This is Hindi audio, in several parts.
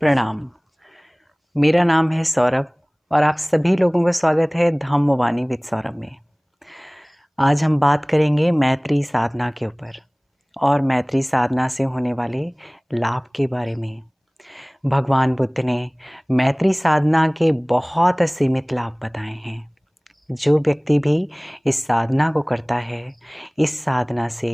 प्रणाम। मेरा नाम है सौरभ और आप सभी लोगों का स्वागत है धम्मवाणी विद सौरभ में। आज हम बात करेंगे मैत्री साधना के ऊपर और मैत्री साधना से होने वाले लाभ के बारे में। भगवान बुद्ध ने मैत्री साधना के बहुत असीमित लाभ बताए हैं। जो व्यक्ति भी इस साधना को करता है, इस साधना से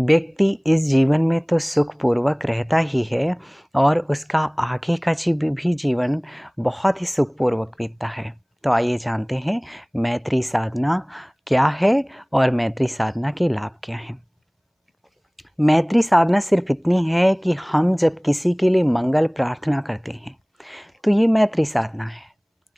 व्यक्ति इस जीवन में तो सुखपूर्वक रहता ही है और उसका आगे का भी जीवन बहुत ही सुखपूर्वक बीतता है। तो आइए जानते हैं मैत्री साधना क्या है और मैत्री साधना के लाभ क्या हैं। मैत्री साधना सिर्फ इतनी है कि हम जब किसी के लिए मंगल प्रार्थना करते हैं तो ये मैत्री साधना है।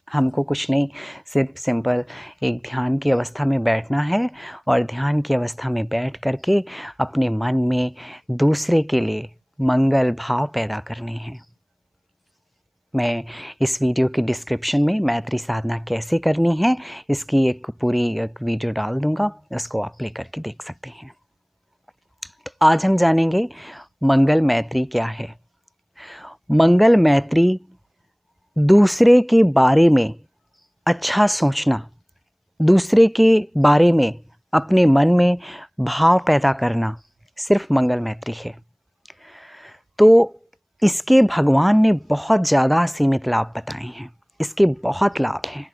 हमको कुछ नहीं, सिर्फ सिंपल एक ध्यान की अवस्था में बैठना है और ध्यान की अवस्था में बैठ करके अपने मन में दूसरे के लिए मंगल भाव पैदा करने हैं। मैं इस वीडियो की डिस्क्रिप्शन में मैत्री साधना कैसे करनी है इसकी एक पूरी वीडियो डाल दूंगा, उसको आप प्ले करके देख सकते हैं। तो आज हम जानेंगे मंगल मैत्री क्या है। मंगल मैत्री दूसरे के बारे में अच्छा सोचना, दूसरे के बारे में अपने मन में भाव पैदा करना सिर्फ मंगल मैत्री है। तो इसके भगवान ने बहुत ज़्यादा सीमित लाभ बताए हैं। इसके बहुत लाभ हैं,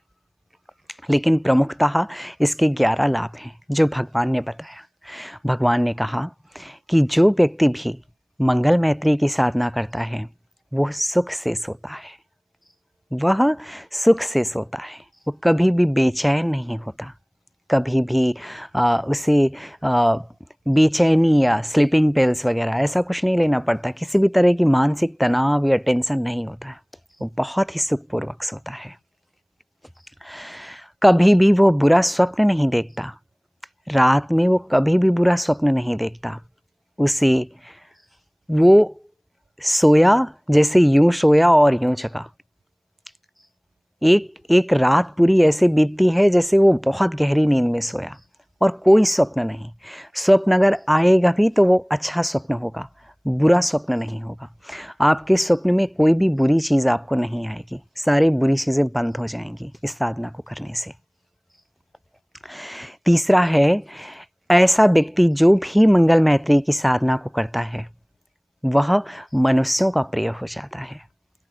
लेकिन प्रमुखतः इसके 11 लाभ हैं जो भगवान ने बताया। भगवान ने कहा कि जो व्यक्ति भी मंगल मैत्री की साधना करता है वो सुख से सोता है, वह सुख से सोता है, वो कभी भी बेचैन नहीं होता, कभी भी उसे बेचैनी या स्लीपिंग पिल्स वगैरह ऐसा कुछ नहीं लेना पड़ता, किसी भी तरह की मानसिक तनाव या टेंशन नहीं होता है, वो बहुत ही सुखपूर्वक सोता है। कभी भी वो बुरा स्वप्न नहीं देखता, रात में वो कभी भी बुरा स्वप्न नहीं देखता। उसे वो सोया जैसे यूं सोया और यूं जगा। एक रात पूरी ऐसे बीतती है जैसे वो बहुत गहरी नींद में सोया और कोई स्वप्न नहीं। स्वप्न अगर आएगा भी तो वो अच्छा स्वप्न होगा, बुरा स्वप्न नहीं होगा। आपके स्वप्न में कोई भी बुरी चीज़ आपको नहीं आएगी, सारी बुरी चीज़ें बंद हो जाएंगी इस साधना को करने से। तीसरा है, ऐसा व्यक्ति जो भी मंगल मैत्री की साधना को करता है वह मनुष्यों का प्रिय हो जाता है।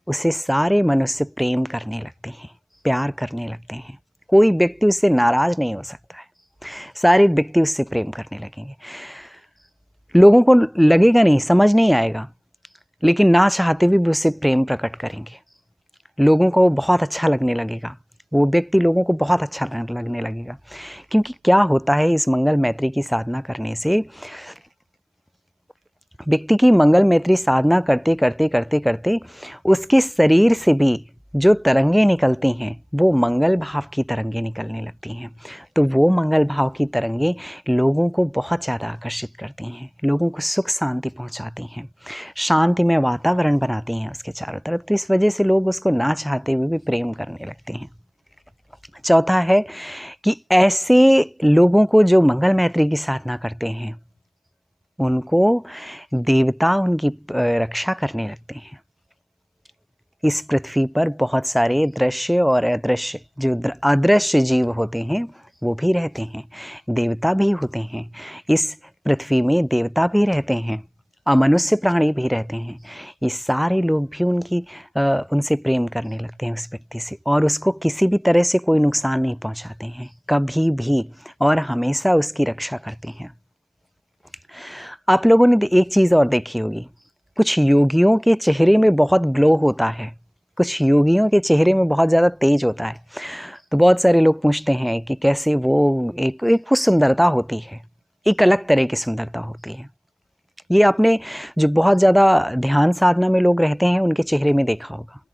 उसे सारे मनुष्य प्रेम करने लगते हैं, प्यार करने लगते हैं। कोई व्यक्ति उससे नाराज नहीं हो सकता है, सारे व्यक्ति उससे प्रेम करने लगेंगे। लोगों को लगेगा नहीं, समझ नहीं आएगा, लेकिन ना चाहते हुए भी उससे प्रेम प्रकट करेंगे। लोगों को बहुत अच्छा लगने लगेगा, वो व्यक्ति लोगों को बहुत अच्छा लगने लगेगा। क्योंकि क्या होता है, इस मंगल मैत्री की साधना करने से व्यक्ति की मंगल मैत्री साधना करते करते करते करते उसके शरीर से भी जो तरंगे निकलती हैं वो मंगल भाव की तरंगे निकलने लगती हैं। तो वो मंगल भाव की तरंगे लोगों को बहुत ज़्यादा आकर्षित करती हैं, लोगों को सुख शांति पहुंचाती हैं, शांतिमय वातावरण बनाती हैं उसके चारों तरफ। तो इस वजह से लोग उसको ना चाहते हुए भी प्रेम करने लगते हैं। चौथा है कि ऐसे लोगों को जो मंगल मैत्री की साधना करते हैं उनको देवता उनकी रक्षा करने लगते हैं। इस पृथ्वी पर बहुत सारे दृश्य और अदृश्य, जो अदृश्य जीव होते हैं वो भी रहते हैं, देवता भी होते हैं। इस पृथ्वी में देवता भी रहते हैं, अमनुष्य प्राणी भी रहते हैं। ये सारे लोग भी उनसे प्रेम करने लगते हैं उस व्यक्ति से, और उसको किसी भी तरह से कोई नुकसान नहीं पहुंचाते हैं कभी भी, और हमेशा उसकी रक्षा करते हैं। आप लोगों ने एक चीज़ और देखी होगी, कुछ योगियों के चेहरे में बहुत ग्लो होता है, कुछ योगियों के चेहरे में बहुत ज़्यादा तेज होता है। तो बहुत सारे लोग पूछते हैं कि कैसे वो एक कुछ सुंदरता होती है, एक अलग तरह की सुंदरता होती है। ये आपने जो बहुत ज़्यादा ध्यान साधना में लोग रहते हैं उनके चेहरे में देखा होगा।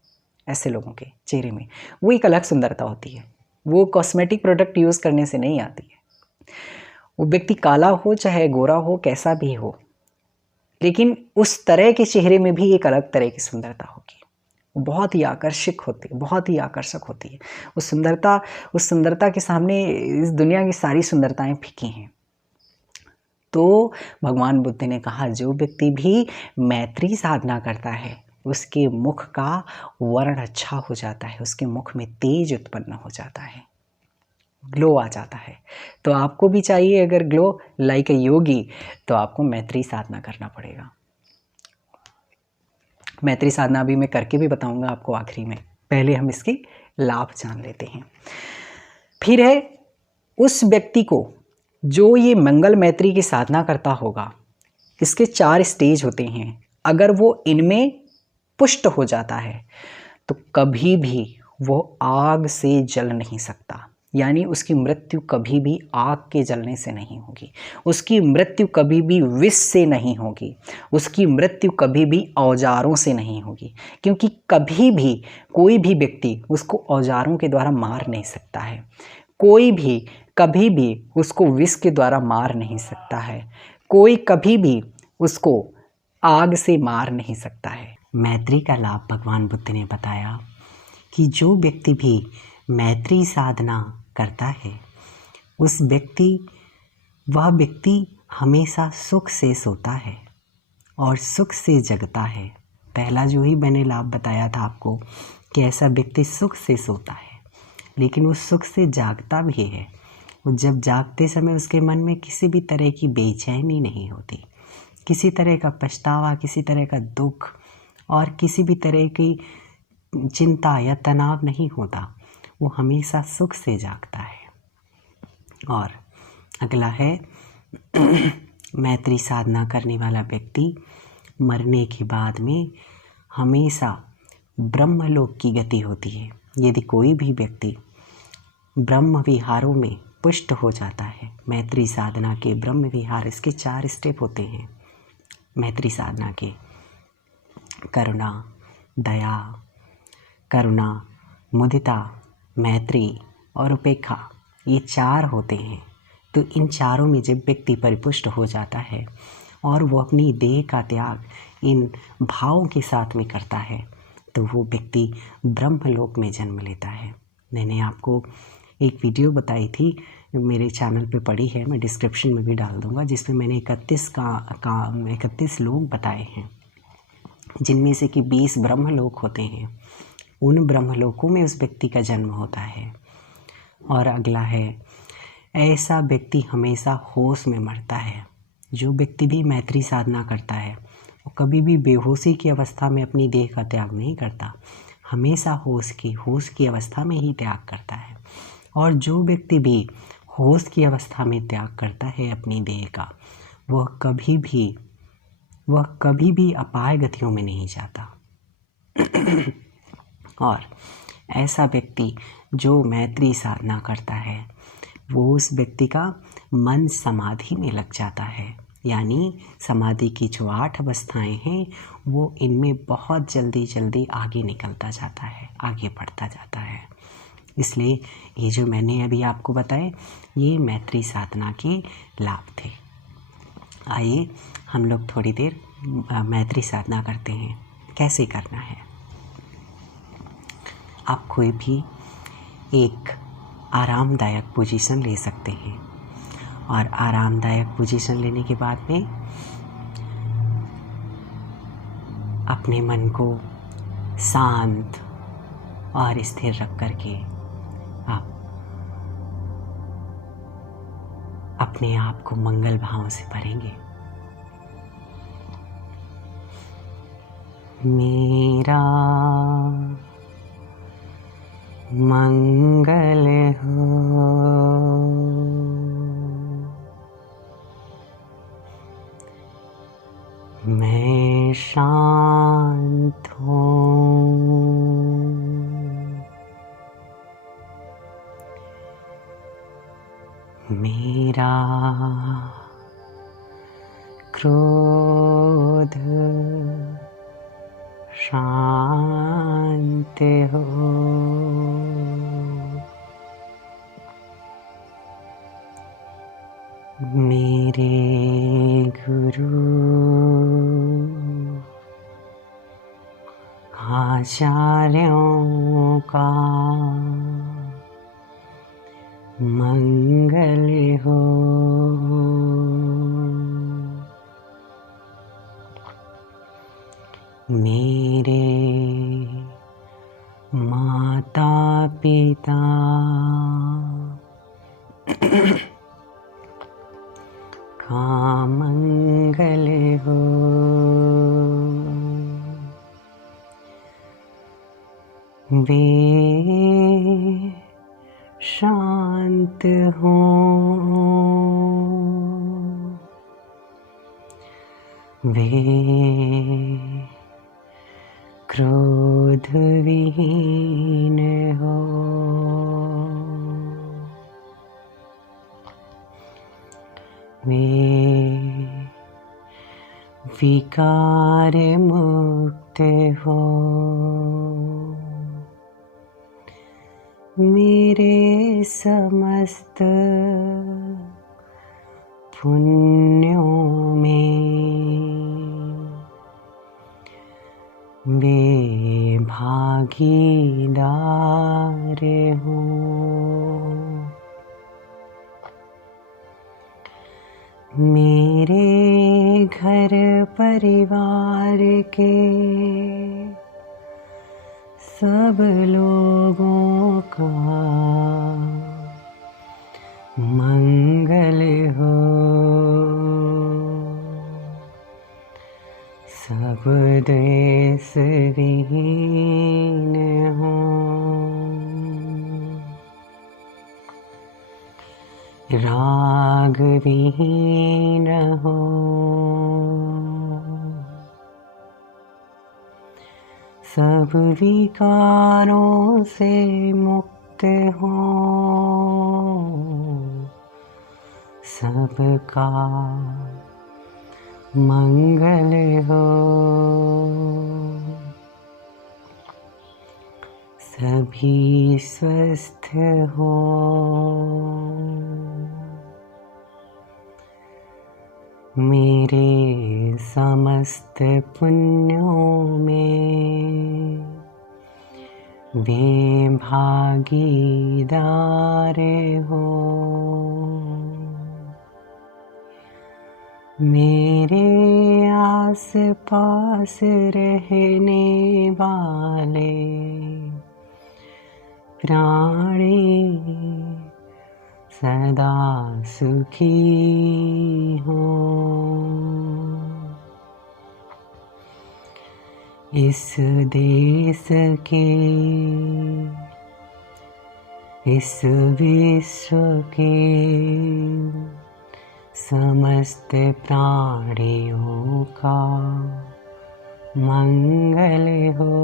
ऐसे लोगों के चेहरे में वो एक अलग सुंदरता होती है, वो कॉस्मेटिक प्रोडक्ट यूज़ करने से नहीं आती है। वो व्यक्ति काला हो चाहे गोरा हो, कैसा भी हो, लेकिन उस तरह के चेहरे में भी एक अलग तरह की सुंदरता होगी। वो बहुत ही आकर्षक होती है, बहुत ही आकर्षक होती है। उस सुंदरता के सामने इस दुनिया की सारी सुंदरताएं फीकी हैं। तो भगवान बुद्ध ने कहा जो व्यक्ति भी मैत्री साधना करता है उसके मुख का वर्ण अच्छा हो जाता है, उसके मुख में तेज उत्पन्न हो जाता है, ग्लो आ जाता है। तो आपको भी चाहिए अगर ग्लो लाइक ए योगी, तो आपको मैत्री साधना करना पड़ेगा। मैत्री साधना अभी मैं करके भी बताऊंगा आपको आखिरी में, पहले हम इसके लाभ जान लेते हैं। फिर है उस व्यक्ति को जो ये मंगल मैत्री की साधना करता होगा, इसके 4 स्टेज होते हैं। अगर वो इनमें पुष्ट हो जाता है तो कभी भी वो आग से जल नहीं सकता, यानी उसकी मृत्यु कभी भी आग के जलने से नहीं होगी, उसकी मृत्यु कभी भी विष से नहीं होगी, उसकी मृत्यु कभी भी औजारों से नहीं होगी, क्योंकि कभी भी कोई भी व्यक्ति उसको औजारों के द्वारा मार नहीं सकता है, कोई भी कभी भी उसको विष के द्वारा मार नहीं सकता है, कोई कभी भी उसको आग से मार नहीं सकता है। मैत्री का लाभ भगवान बुद्ध ने बताया कि जो व्यक्ति भी मैत्री साधना करता है, वह व्यक्ति हमेशा सुख से सोता है और सुख से जगता है। पहला जो ही मैंने लाभ बताया था आपको कि ऐसा व्यक्ति सुख से सोता है, लेकिन वो सुख से जागता भी है। और जब जागते समय उसके मन में किसी भी तरह की बेचैनी नहीं होती, किसी तरह का पछतावा, किसी तरह का दुख और किसी भी तरह की चिंता या तनाव नहीं होता, वो हमेशा सुख से जागता है। और अगला है मैत्री साधना करने वाला व्यक्ति मरने के बाद में हमेशा ब्रह्मलोक की गति होती है। यदि कोई भी व्यक्ति ब्रह्म विहारों में पुष्ट हो जाता है, मैत्री साधना के ब्रह्म विहार, इसके 4 स्टेप होते हैं मैत्री साधना के। करुणा, दया, करुणा, मुदिता, मैत्री और उपेक्षा, ये 4 होते हैं। तो इन चारों में जब व्यक्ति परिपुष्ट हो जाता है और वो अपनी देह का त्याग इन भावों के साथ में करता है, तो वो व्यक्ति ब्रह्मलोक में जन्म लेता है। मैंने आपको एक वीडियो बताई थी, मेरे चैनल पे पड़ी है, मैं डिस्क्रिप्शन में भी डाल दूँगा, जिसमें मैंने 31 लोग बताए हैं, जिनमें से कि 20 ब्रह्मलोक होते हैं। उन ब्रह्मलोकों में उस व्यक्ति का जन्म होता है। और अगला है ऐसा व्यक्ति हमेशा होश में मरता है। जो व्यक्ति भी मैत्री साधना करता है वो कभी भी बेहोशी की अवस्था में अपनी देह का त्याग नहीं करता, हमेशा होश की अवस्था में ही त्याग करता है। और जो व्यक्ति भी होश की अवस्था में त्याग करता है अपनी देह का, वह कभी भी अपाय गतियों में नहीं जाता। और ऐसा व्यक्ति जो मैत्री साधना करता है, वो उस व्यक्ति का मन समाधि में लग जाता है, यानी समाधि की जो 8 अवस्थाएं हैं वो इनमें बहुत जल्दी आगे निकलता जाता है, आगे बढ़ता जाता है। इसलिए ये जो मैंने अभी आपको बताए, ये मैत्री साधना के लाभ थे। आइए हम लोग थोड़ी देर मैत्री साधना करते हैं। कैसे करना है? आप कोई भी एक आरामदायक पोजीशन ले सकते हैं और आरामदायक पोजीशन लेने के बाद में अपने मन को शांत और स्थिर रख करके आप अपने आप को मंगल भाव से भरेंगे। मेरा मंगल हो, मैं शांत हूँ, मेरा क्रोध शांत हो, मेरे गुरु आचार्यों का मंगल हो। मेरे माता पिता का मंगल हो। वे शांत हों, वे क्रोध विहीन हो, वे विकार मुक्त हो। मेरे समस्त पुण्यों में वे भागीदार हों। मेरे घर परिवार के सब लोगों का मंगल हो। सब द्वेष विहीन हो, राग विहीन हो, सब विकारों से मुक्त हो, सबका मंगल हो। सभी स्वस्थ हो, मेरे समस्त पुण्यों में वे भागीदार हो। मेरे आस पास रहने वाले प्राणी सदा सुखी हो। इस देश के, इस विश्व के समस्त प्राणियों का मंगल हो।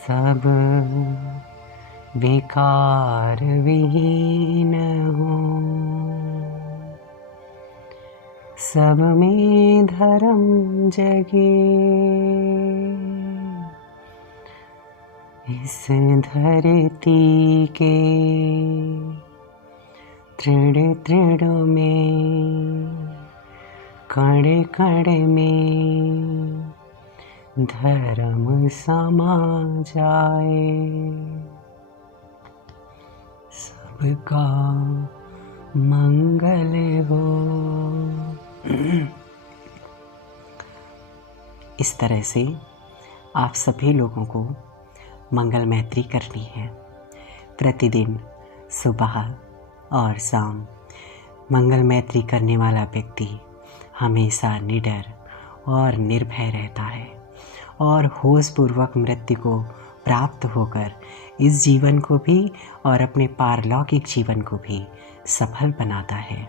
सब विकार विहीन हो, सब में धर्म जगे। इस धरती के तृण तृण में, कण कण में धर्म समा जाए। सबका मंगल हो। इस तरह से आप सभी लोगों को मंगल मैत्री करनी है। प्रतिदिन सुबह और शाम मंगल मैत्री करने वाला व्यक्ति हमेशा निडर और निर्भय रहता है और होशपूर्वक मृत्यु को प्राप्त होकर इस जीवन को भी और अपने पारलौकिक जीवन को भी सफल बनाता है।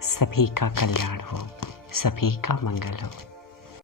सभी का कल्याण हो, सभी का मंगल हो।